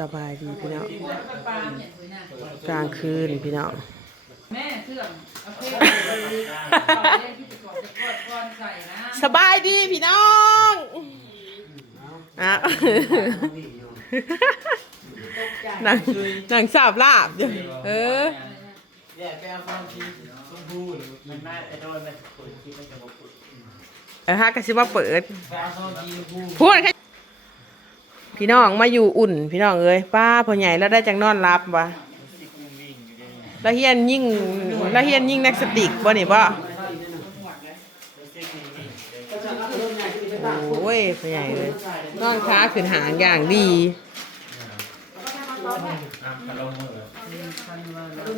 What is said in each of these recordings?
สบายดีพี่น้องปลาเนี่ยคุยน่ะกลางคืนพี่น้องแม่เครื่องโอเคเล่นที่จะกอดจะกอดก้อนใส่นะสบายดีพี่น้องอะนางนางสาบลาบอยู่เออแย่ไปเอาความชีชมพูหรือมันน่าจะโดนมันขุดคิดมันจะบอกขุดเออฮะก็สิมาเปิดไปเอาความชีชมพูพูดแค่ พี่น้องมาอยู่อุ่น พี่น้องเอ้ยป้าพ่อใหญ่แล้วได้จังนอนรับวะแล้วเฮียนยิ่งแล้วเฮียนยิ่งนักสติกบ่นี่บ่โอ้ยพ่อใหญ่เลยนอนค้าขึ้นหางอย่างดี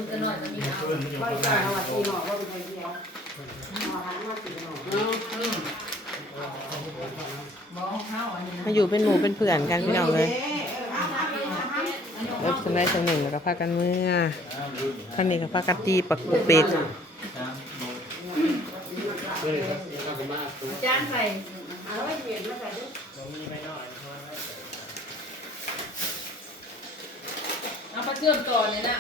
จะหน่อยจะมีเอามองเข้าอันนี้ มาอยู่เป็นหมู่เป็นเพื่อนกันพี่น้องเลยแล้วสมัยสหนึ่งแล้วก็พากันเมื่อท่านนี้ก็พากันตีปักปุกเป็ดจานใส่เอาไปเชื่อมต่อเลยนะ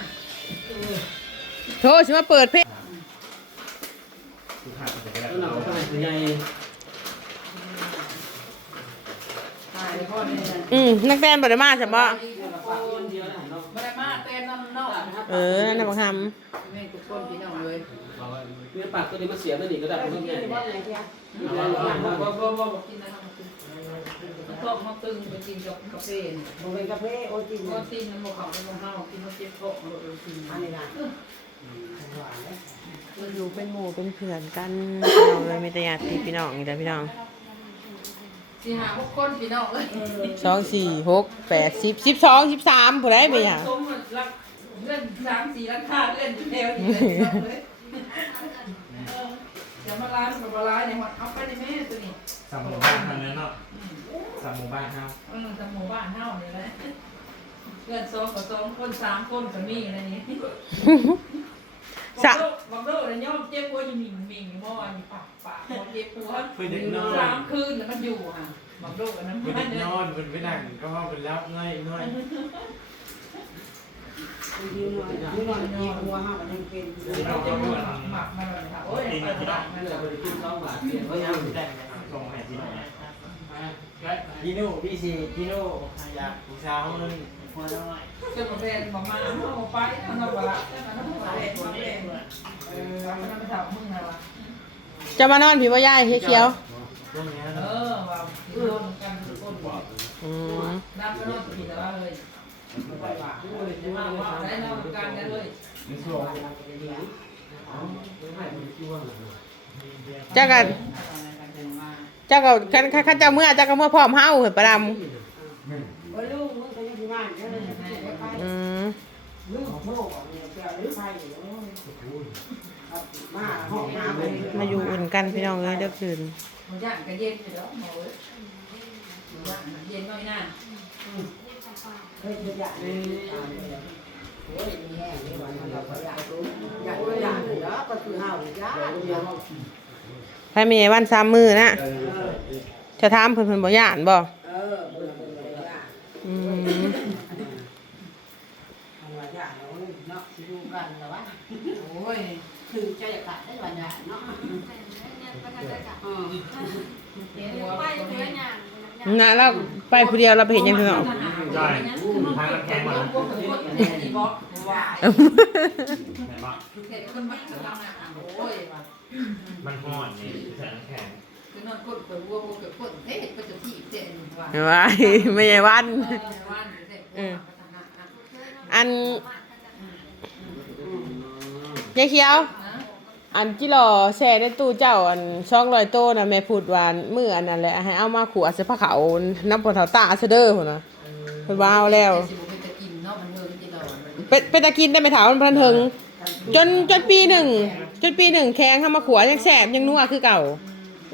โทษฉันมาเปิดเพลง หนังข้างในใหญ่ ถ่ายพ่ อเนี่ยอืมนักแตนบไดมาใช่ปะคนเดียวนะเนาะไม่ได้มาเต้นน้ำนอกเออนั่นน่ะบังคับแม่ทุกคนพี่น้องเลยเนื้อปากตัวนี้มันเสียตัวนี้ก็ได้ผมต้องใหญ่บ่บ่บ่บ่กินนะกินมันท้องมันตึงไปกินกับกาแฟนี่ผมเป็นกาแฟโอจินก็ตีนมันบ่เข้าไปลงเฮากินเขาเจ็บท้องเรากินอันนี้นะมาอยู่เป็นหมู่เป็นเพื่อนกันพี่น้องเลยมีแต่ญาติพี่น้องนี่แหละพี่น้อง สี่ห้าหกคนพี่น้องเอ้ยสองสี่หกแปดสิบสิบสองสิบสามผู้ใดไปอะสมรักเล่นสามสี่ราคาเล่นอยู่แล้วนี่เลยจะมาล้างกับมาล้างเนี่ยเอาไปในแม่ตัวนี้สามหมู่บ้านทางนั้นเนาะสามหมู่บ้านครับเออทำหมู่บ้านเฮานี่แหละเพื่อนสองกับสองคนสามคนก็มีอะไรนี้ บอกโลกเลยย่อมเจ็บปวดอยู่หมิ่งหมิ่งเมื่อวานปากปากบอกเจ็บปวดเพื่อนเด็กนอนสามคืนแล้วมันอยู่ค่ะบอกโลกอันนั้นเพื่นมัเด็นกเนี่ยนอนเพื่นไปนั่งก็ห้องเป็นรับง่ายง่ายยืนหน่อยยืนหน่อยยิงหัวห้ามันยังเป็นเราจะหมักหมักมาเลยค่ะโอ้ยไปหมักมาเพื่เลยไปกินสองบาทเปลี่ยนก็ยังงได้นะครับส่งให้ที่ไหนพี่นู่พี่ซีพี่นู่อยากผู้สาวนึงหัวน้อย เจ้าของแบรนด์บอกมาเอาไปเอามาบละเจะมานอนพี่ว่ายายเขียวเออว่าเออกันคนบอกๆอืมน้ำก็นอนผิดแล้วเลยมาว่าได้นอนกันได้เลยเจ้ากันเจ้าก็คันคันคันเจ้าเมื่อเจ้าก็เมื่อพร้อมเฮาเห็นประดโอ้ลูกมึงก็ยังที่บ้านเยอะเลยำอืมลูกของโลกเนี่ยแกหรือใครมาห้องน้ำ มาอยู่อุ่นกันพี่น้องเลยเด้อคืนมันย่างก็เย็นอยู่แล้วหมอเอ้ยย่างเย็นน้อยหน้าเฮ้ยจะอยากเลยโอ้ยมีแห้งนี่วันเราก็อยากรู้อยากรู้อยากเลยแล้วก็คือห้าวจ้าเดียวถ้ามีวันสามมือนะจะถามเพิ่นเพิ่นบ่ย่านบ่เออเบื่อเบื่ออยากอืมทำว่าอยากเนาะเนาะดูกันแต่ว่าโอ้ย คือจะอยากตัดได้วันอยากเนาะอืมหัวไปเยอะเนี่ยนะเราไปผู้เดียวเราไปเห็นหยังพี่น้องได้ทางน้ำแข็งมาพวกคนที่บอกว่าเห็นปะเห็นคนมันกำลังอะโอ้ยว่ะมันห่อนนี่แสงแข็งคือนอนกดเปิดวัวพวกเกิดคนเฮ้ยก็จะที่เจนว่ะเห็นไหมไม่ใช่วันวันเด็กอันยายเขียว อันที่รอแช่ในตู้เจ้าอันช่องลอยโตนะแม่พูดวาอันมืออันนั้นแหละให้เอามาขูดเสื้อผ้าขาวน้ำปนเท้าตาเสยเด้อพุ่นนะเพิ่นว่าเอาแล้วเป็นตะกินเนาะมันเฮิงจะดอนเป็นเป็นตะกินได้ไหมถามมันพันเทิงจนจนปีหนึ่งจนปีหนึ่งแข้งเข้ามาขวยังแสบยังนัวคือเก่า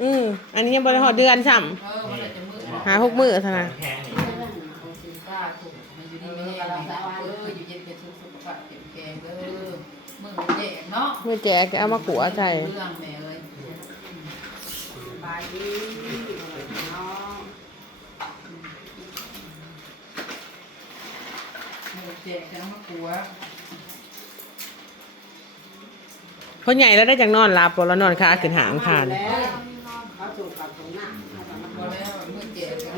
อืมอันนี้ยังบริหอดเดือนซ้เออมันจะมือำหาหกมือเท่านั้นแข็งนี่กล้าถูกมันอยู่ดีไม่แน่เอออยู่เย็นเป็นสุขสุขภาพเก็บแกงเอ ไม่แจกแกเอามาขัวใส่อานวพ่อใหญ่แล้วได้จังนอนหลับบ่แล้วนอนค้าขึ้นหางผ่าน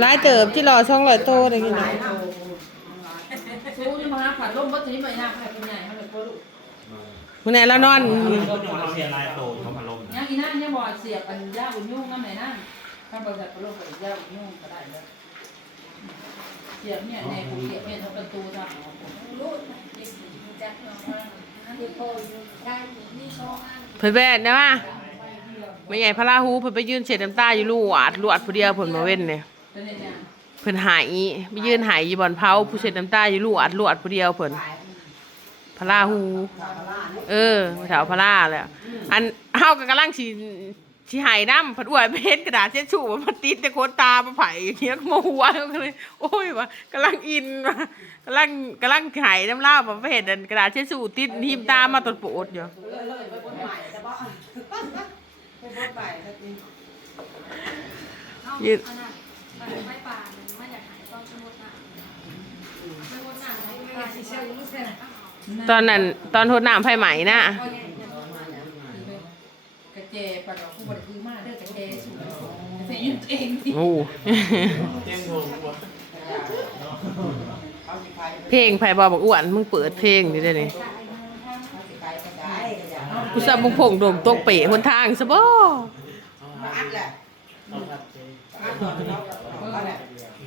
ร้ายเติบที่รอช่องลอยโตได้กินเนาย มื้อไหนแล้วนอนเราเสียลายโตเขาพัดลมยังอีนั่นยังบ่เสียบอันย่าบุญยุ่งนั่นไหนนั่นถ้าบริษัทพัดลมกับย่าบุญยุ่งก็ได้แล้วเสียบเนี่ยในผมเสียบเนี่ยทำประตูทำของผมรู้นะเด็กจักน้องว่าเด็กโตอยู่ได้นี่โชว์งานเพิ่นแว่นนะว่าไม่ใหญ่พระราหูเพิ่นไปยืนเฉดน้ำตาอยู่ลู่อาดลวดผู้เดียวเพิ่นมาเว้นเนี่ยเป็นยังไงเพิ่นหายไปยืนหายอยู่บ่อนเผาผู้เฉดน้ำตาอยู่ลู่อาดลวดผู้เดียวเพิ่น พระราหู เออแถวพระราแหละอันเฮาก็กำลังสิสิหายน้ำผัดอวยไปเห็นกระดาษเช็ดชู่ว่ามันติดแต่โคนตามาไผ่อย่างเงี้ยโมหัวก็เลยโอ้ยว่ากำลังอินว่ะกำลังกำลังหายน้ำเล่ามาไปเห็นอันกระดาษเช็ดชู่ติดหิมตามาตดโปดอยู่เลยเลยไปบนใหม่แต่บ่ไปบนใหม่ก็จริงเอาอันนั้นมันไม่ป่ามันอยากหายต้องสมุดหน้าสมุดหน้าไม่ ตอนนั้นตอนทษน้ำไฟไหมนะกระเจปลาดอกผู้บริคือมากเด้อกระเจสูงเสียยืนเองสิโอ้เต็มโถงว่ะเพลงไผ่บอบอกอ้วนมึงเปิดเพลงดิได้นี่เขาสิไปกระจายกระจายกูสับบุงพงโดมตกเป๋หนทางซะบ่มาอัดแหละต้องทับเจอัดก่อนเนาะเออเอาแหละ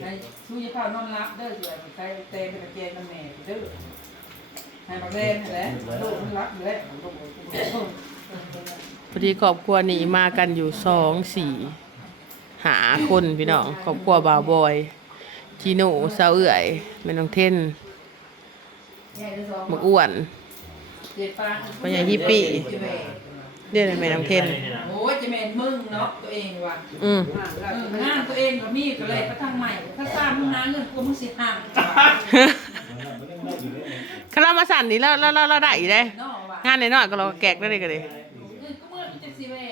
ไอ้ชูยข้าวนอนรับเด้อสวยใครเตะเป็นกระเจน้ำแม่เด้อ ให้บักเล่นแหละลูกมันรักอยู่แล้วลูกพอดีครอบครัวนี้มากันอยู่สองสี่หาคนพี่น้องครอบครัวบ่าวบอยจีโน่สาวเอื่อยแม่น้องเท่นหมกอ้วนเจ็ดปางพ่อใหญ่ฮิปปี้เรียกแม่น้องเท่นโอ้ยจะแม่นมึงเนาะตัวเองว่ะอืมเอองานตัวเองก็มีก็เลยก็ทางใหม่ถ้าตามมึงหาเงินกูมึงสิห่าง คารามาสั่นนี่แล้วแล้วแล้วแล้วได้อีกได้เนาะว่ะงานน้อยๆก็เราแกกได้เลยก็เลยเงินก็เมื่อจะสิแม่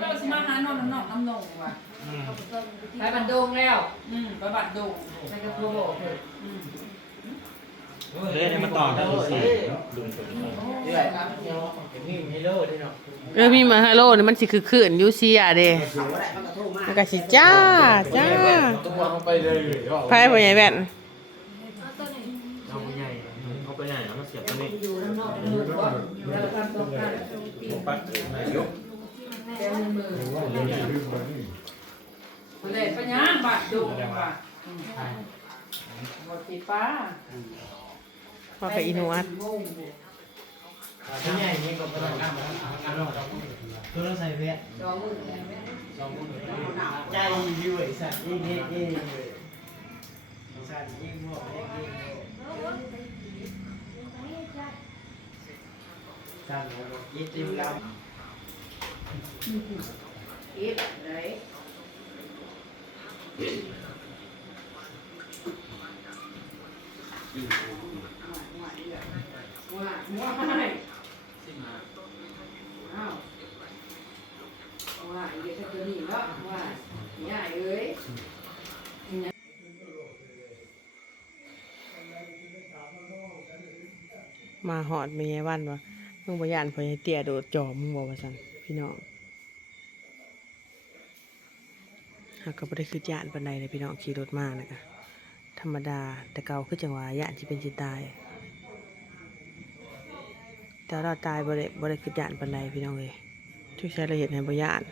เราสิมาหานอนน้ำนองน้ำนงว่ะไปบันดงแล้วอืมประบัดโดงไปกับตัวบอกเลยอืมเลยให้มาต่อกันสิเรื่อยครับเดี๋ยวนี่ให้โลดด้วยเนาะเออมีมาฮัลโหลนี่มันสิคือคืนอยูเซียเด้เขาบ่ได้มันก็โทรมามันก็สิจ้าจ้าตัวเขาไปเลยไพ่พ่อใหญ่แว่น กันตีปัดนายกแก้วมือคนเลยปัญญาบัดดงว่ะอืมหมดปีป้าพอกับอินวัตโมงที่ใหญ่นี่ก็เป็นงานงานนอกตัวเราใส่เวียสองมือใจวิวไอ้สัตว์ยิ่งยิ่งสัตว์ยิ่งหัวยิ่งยิ่งสัตว์ยิ่งจิ้มลำอีกเลยว่าว่าไม่อ้าวว่าเดี๋ยวจะตัวนี้เนาะว่าย่าเอ้ย มึงบ่ยานพ่อใหญ่เตี้ยโดดจอมึงบอกว่าสั่นพี่น้องหากก็บ่ได้คือยานปานใดเลยพี่น้องขี่รถมานะคะธรรมดาแต่เก่าคือจังหวะยานที่เป็นจิตตาย แต่เราตายบ่ได้บ่ได้คือยานปานใดพี่น้องเอ้ยทุกใช้ละเอียดให้บ่ยาน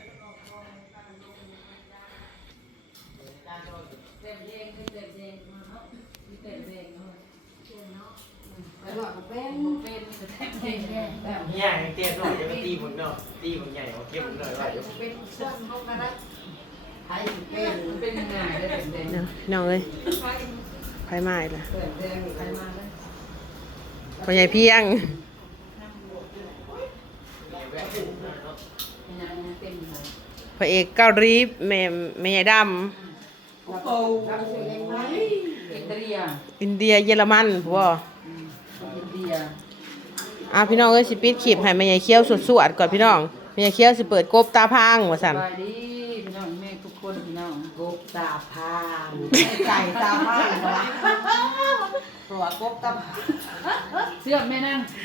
หน่อยก็เป็นใหญ่เตี้ยหน่อยจะไปตีผมหน่อยตีผมใหญ่เอาเก็บผมหน่อยว่าเดี๋ยวเป็นส่วนของกระดับไอ้เป็นเป็นยังไงได้เป็นเนาะน้องเอ้ยไผมาอีกล่ะครมาเลยพ่อใหญ่เพียงเป็นยังไงพระเอกเกาหลีแม่แม่ใหญ่ดโอ้โหอินเดียำอินเดียเยอรมันผัวอินเดีย อะพี่น้องเอ้ยสิปิดคลิปให้แม่ใหญ่เคี้ยวสวดๆก่อนพี่น้องแม่ใหญ่เคี้ยวสิเปิดกบตาพางว่าสซั่นบายดีพี่น้องแม่ทุกคนพี่น้องกบตาพางไก่ตาพางเหรอตัวกบกับเสื้อแม่นั่ง